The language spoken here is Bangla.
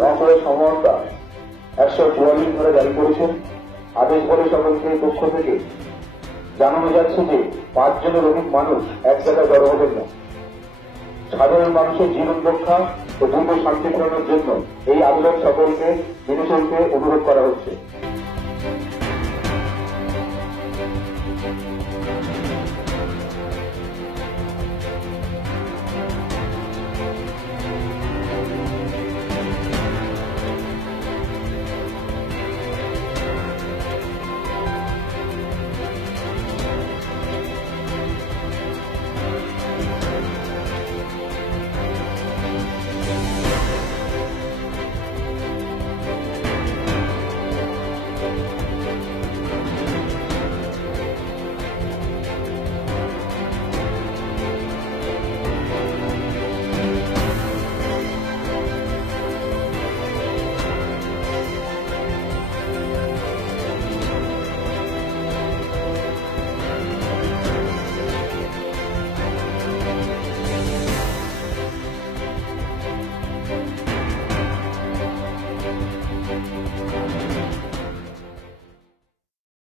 রংপুরের সমন্বয়তা 144 ধারা জারি করেছেন। আদেশ বলে সকলকে পক্ষ থেকে জানানো যাচ্ছে যে 5 জনের অধিক মানুষ এক জায়গায় জড়ো হবেন না। সাধারণ মানুষের জীবন রক্ষা ও দ্রুত শান্তি ফেরানোর জন্য এই আদালত সকলকে মেনে চলতে অনুরোধ করা হচ্ছে।